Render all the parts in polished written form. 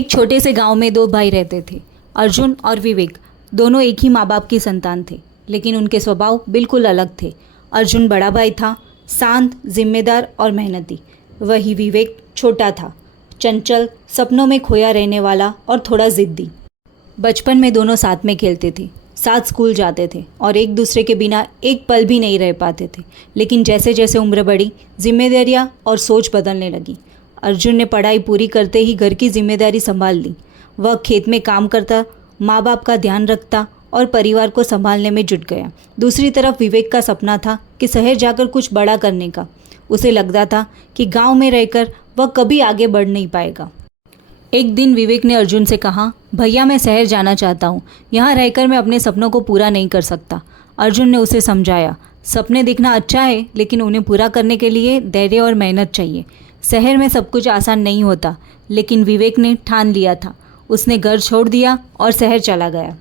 एक छोटे से गांव में दो भाई रहते थे, अर्जुन और विवेक। दोनों एक ही माँ बाप की संतान थे, लेकिन उनके स्वभाव बिल्कुल अलग थे। अर्जुन बड़ा भाई था, शांत, जिम्मेदार और मेहनती। वही विवेक छोटा था, चंचल, सपनों में खोया रहने वाला और थोड़ा जिद्दी। बचपन में दोनों साथ में खेलते थे, साथ स्कूल जाते थे और एक दूसरे के बिना एक पल भी नहीं रह पाते थे। लेकिन जैसे जैसे उम्र बढ़ी, जिम्मेदारियां और सोच बदलने लगी। अर्जुन ने पढ़ाई पूरी करते ही घर की जिम्मेदारी संभाल ली। वह खेत में काम करता, माँ बाप का ध्यान रखता और परिवार को संभालने में जुट गया। दूसरी तरफ विवेक का सपना था कि शहर जाकर कुछ बड़ा करने का। उसे लगता था कि गांव में रहकर वह कभी आगे बढ़ नहीं पाएगा। एक दिन विवेक ने अर्जुन से कहा, भैया मैं शहर जाना चाहता हूँ, यहाँ रहकर मैं अपने सपनों को पूरा नहीं कर सकता। अर्जुन ने उसे समझाया, सपने देखना अच्छा है, लेकिन उन्हें पूरा करने के लिए धैर्य और मेहनत चाहिए। शहर में सब कुछ आसान नहीं होता, लेकिन विवेक ने ठान लिया था। उसने घर छोड़ दिया और शहर चला गया।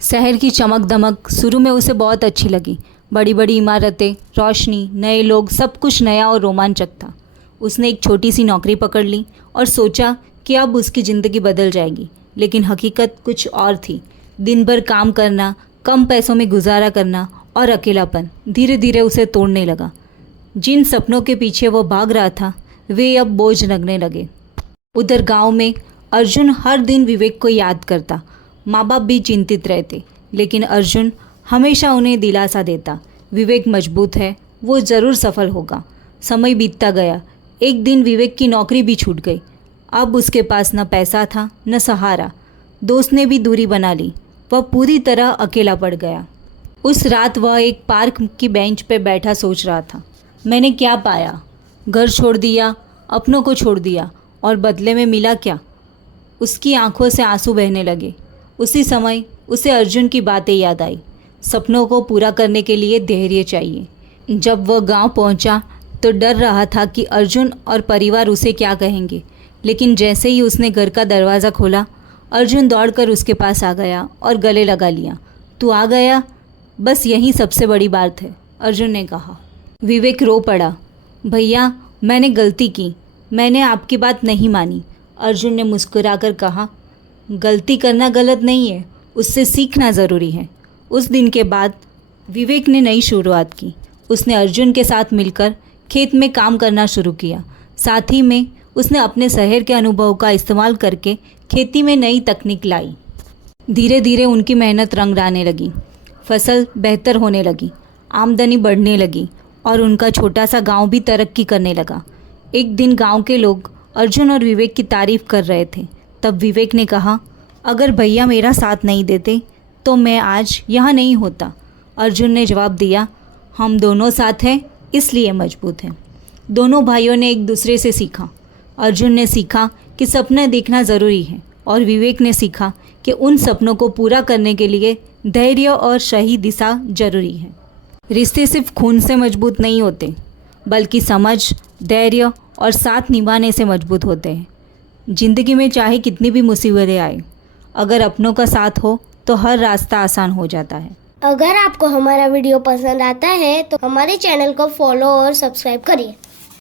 शहर की चमक दमक शुरू में उसे बहुत अच्छी लगी। बड़ी बड़ी इमारतें, रोशनी, नए लोग, सब कुछ नया और रोमांचक था। उसने एक छोटी सी नौकरी पकड़ ली और सोचा कि अब उसकी ज़िंदगी बदल जाएगी। लेकिन हकीकत कुछ और थी। दिन भर काम करना, कम पैसों में गुजारा करना और अकेलापन धीरे धीरे उसे तोड़ने लगा। जिन सपनों के पीछे वो भाग रहा था, वे अब बोझ लगने लगे। उधर गांव में अर्जुन हर दिन विवेक को याद करता। माँ बाप भी चिंतित रहते, लेकिन अर्जुन हमेशा उन्हें दिलासा देता, विवेक मजबूत है, वो ज़रूर सफल होगा। समय बीतता गया। एक दिन विवेक की नौकरी भी छूट गई। अब उसके पास न पैसा था, न सहारा। दोस्त ने भी दूरी बना ली। वह पूरी तरह अकेला पड़ गया। उस रात वह एक पार्क की बेंच पर बैठा सोच रहा था, मैंने क्या पाया? घर छोड़ दिया, अपनों को छोड़ दिया, और बदले में मिला क्या? उसकी आंखों से आंसू बहने लगे। उसी समय उसे अर्जुन की बातें याद आई। सपनों को पूरा करने के लिए धैर्य चाहिए। जब वह गांव पहुंचा तो डर रहा था कि अर्जुन और परिवार उसे क्या कहेंगे, लेकिन जैसे ही उसने घर का दरवाज़ा खोला, अर्जुन दौड़कर उसके पास आ गया और गले लगा लिया। तू आ गया, बस यही सबसे बड़ी बात है, अर्जुन ने कहा। विवेक रो पड़ा। भैया मैंने गलती की, मैंने आपकी बात नहीं मानी। अर्जुन ने मुस्कुराकर कहा, गलती करना गलत नहीं है, उससे सीखना ज़रूरी है। उस दिन के बाद विवेक ने नई शुरुआत की। उसने अर्जुन के साथ मिलकर खेत में काम करना शुरू किया। साथ ही में उसने अपने शहर के अनुभव का इस्तेमाल करके खेती में नई तकनीक लाई। धीरे धीरे उनकी मेहनत रंग लाने लगी। फसल बेहतर होने लगी, आमदनी बढ़ने लगी और उनका छोटा सा गांव भी तरक्की करने लगा। एक दिन गांव के लोग अर्जुन और विवेक की तारीफ कर रहे थे। तब विवेक ने कहा, अगर भैया मेरा साथ नहीं देते तो मैं आज यहाँ नहीं होता। अर्जुन ने जवाब दिया, हम दोनों साथ हैं इसलिए मजबूत हैं। दोनों भाइयों ने एक दूसरे से सीखा। अर्जुन ने सीखा कि सपना देखना ज़रूरी है और विवेक ने सीखा कि उन सपनों को पूरा करने के लिए धैर्य और सही दिशा जरूरी है। रिश्ते सिर्फ खून से मजबूत नहीं होते, बल्कि समझ, धैर्य और साथ निभाने से मजबूत होते हैं। ज़िंदगी में चाहे कितनी भी मुसीबतें आए, अगर अपनों का साथ हो तो हर रास्ता आसान हो जाता है। अगर आपको हमारा वीडियो पसंद आता है तो हमारे चैनल को फॉलो और सब्सक्राइब करिए।